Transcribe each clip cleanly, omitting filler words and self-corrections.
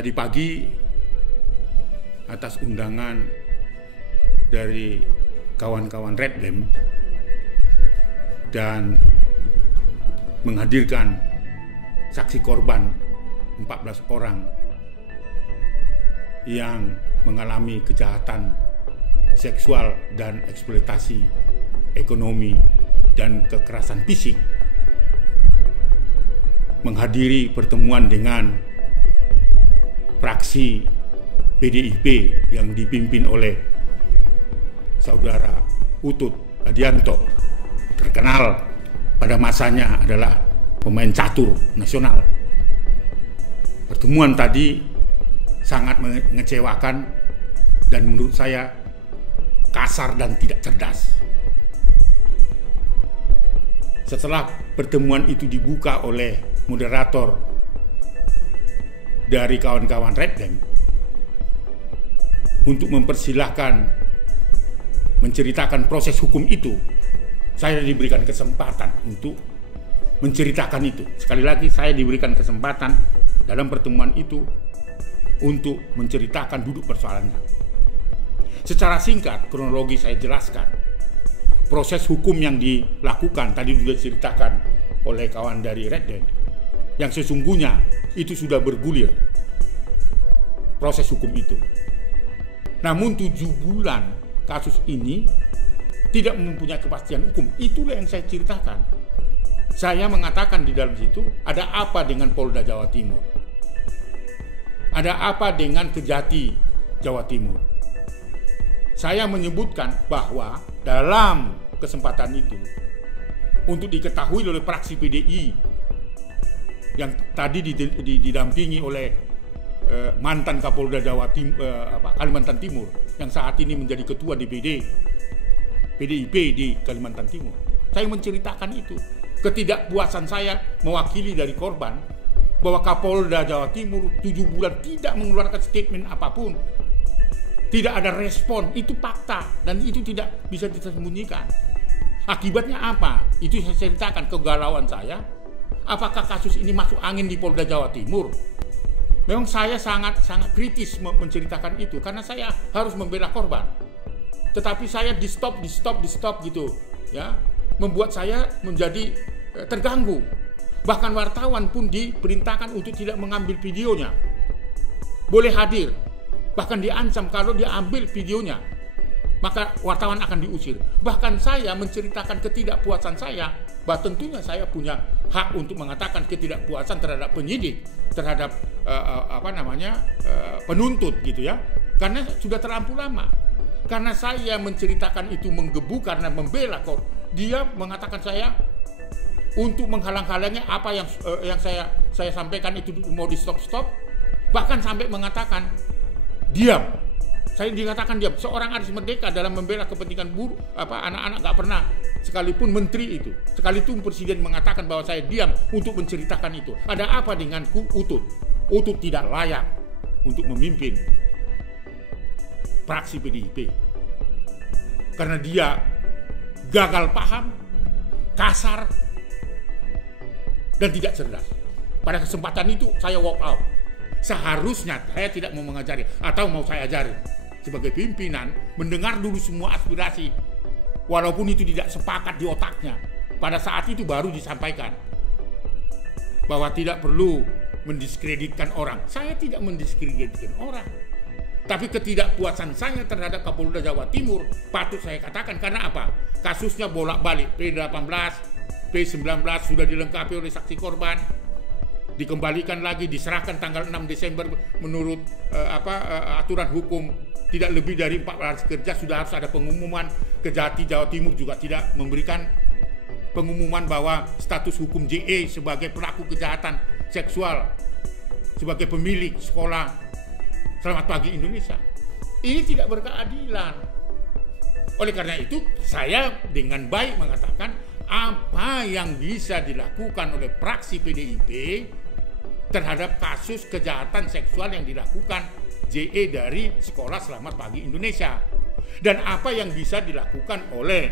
Tadi pagi atas undangan dari kawan-kawan Redlem dan menghadirkan saksi korban 14 orang yang mengalami kejahatan seksual dan eksploitasi ekonomi dan kekerasan fisik, menghadiri pertemuan dengan fraksi PDIP yang dipimpin oleh Saudara Utut Adianto, terkenal pada masanya adalah pemain catur nasional. Pertemuan tadi sangat mengecewakan dan menurut saya kasar dan tidak cerdas. Setelah pertemuan itu dibuka oleh moderator dari kawan-kawan Redlem untuk mempersilahkan menceritakan proses hukum itu, saya diberikan kesempatan untuk menceritakan itu. Sekali lagi, saya diberikan kesempatan dalam pertemuan itu untuk menceritakan duduk persoalannya. Secara singkat, kronologi saya jelaskan. Proses hukum yang dilakukan tadi sudah diceritakan oleh kawan dari Redlem, yang sesungguhnya itu sudah bergulir proses hukum itu. Namun 7 bulan kasus ini tidak mempunyai kepastian hukum. Itulah yang saya ceritakan. Saya mengatakan di dalam situ, ada apa dengan Polda Jawa Timur? Ada apa dengan Kejati Jawa Timur? Saya menyebutkan bahwa dalam kesempatan itu, untuk diketahui oleh fraksi PDI yang tadi didampingi oleh mantan Kapolda Kalimantan Timur yang saat ini menjadi ketua DPD PDIP di Kalimantan Timur. Saya menceritakan itu, ketidakpuasan saya mewakili dari korban bahwa Kapolda Jawa Timur 7 bulan tidak mengeluarkan statement apapun, tidak ada respon. Itu fakta dan itu tidak bisa disembunyikan. Akibatnya apa? Itu saya ceritakan kegalauan saya. Apakah kasus ini masuk angin di Polda Jawa Timur? Memang saya sangat kritis menceritakan itu karena saya harus membela korban. Tetapi saya di stop gitu, ya, membuat saya menjadi terganggu. Bahkan wartawan pun diperintahkan untuk tidak mengambil videonya. Boleh hadir, bahkan diancam kalau dia ambil videonya, maka wartawan akan diusir. Bahkan saya menceritakan ketidakpuasan saya, bahwa tentunya saya punya hak untuk mengatakan ketidakpuasan terhadap penyidik, terhadap penuntut gitu ya, karena sudah terlampau lama. Karena saya menceritakan itu menggebu karena membela kok. Dia mengatakan saya untuk menghalang-halangi apa yang saya sampaikan itu mau di stop. Bahkan sampai mengatakan diam. Saya dikatakan diam. Seorang Aris Merdeka dalam membela kepentingan buruh, anak-anak nggak pernah. Sekalipun menteri itu, sekalipun presiden mengatakan bahwa saya diam untuk menceritakan itu. Ada apa denganku Utut? Utut tidak layak untuk memimpin fraksi PDIP karena dia gagal paham, kasar, dan tidak cerdas. Pada kesempatan itu saya walk out. Seharusnya saya tidak mau mengajari atau mau saya ajari sebagai pimpinan, mendengar dulu semua aspirasi walaupun itu tidak sepakat di otaknya. Pada saat itu baru disampaikan bahwa tidak perlu mendiskreditkan orang. Saya tidak mendiskreditkan orang, tapi ketidakpuasan saya terhadap Kapolda Jawa Timur patut saya katakan. Karena apa? Kasusnya bolak-balik, P18, P19 sudah dilengkapi oleh saksi korban, dikembalikan lagi, diserahkan tanggal 6 Desember menurut aturan hukum. Tidak lebih dari 4 hari kerja sudah harus ada pengumuman. Kejati Jawa Timur juga tidak memberikan pengumuman bahwa status hukum JE sebagai pelaku kejahatan seksual, sebagai pemilik sekolah Selamat Pagi Indonesia. Ini tidak berkeadilan. Oleh karena itu, saya dengan baik mengatakan apa yang bisa dilakukan oleh fraksi PDIP terhadap kasus kejahatan seksual yang dilakukan JE dari Sekolah Selamat Pagi Indonesia, dan apa yang bisa dilakukan oleh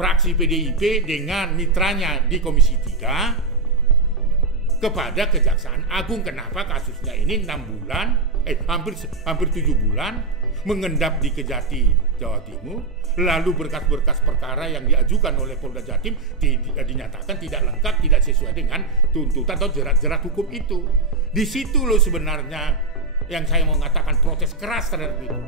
fraksi PDIP dengan mitranya di Komisi 3 kepada Kejaksaan Agung. Kenapa kasusnya ini 6 bulan, hampir 7 bulan mengendap di Kejati, Jawa Timur, lalu berkas-berkas perkara yang diajukan oleh Polda Jatim dinyatakan tidak lengkap, tidak sesuai dengan tuntutan atau jerat-jerat hukum itu. Di situ loh sebenarnya yang saya mau mengatakan protes keras terhadap itu.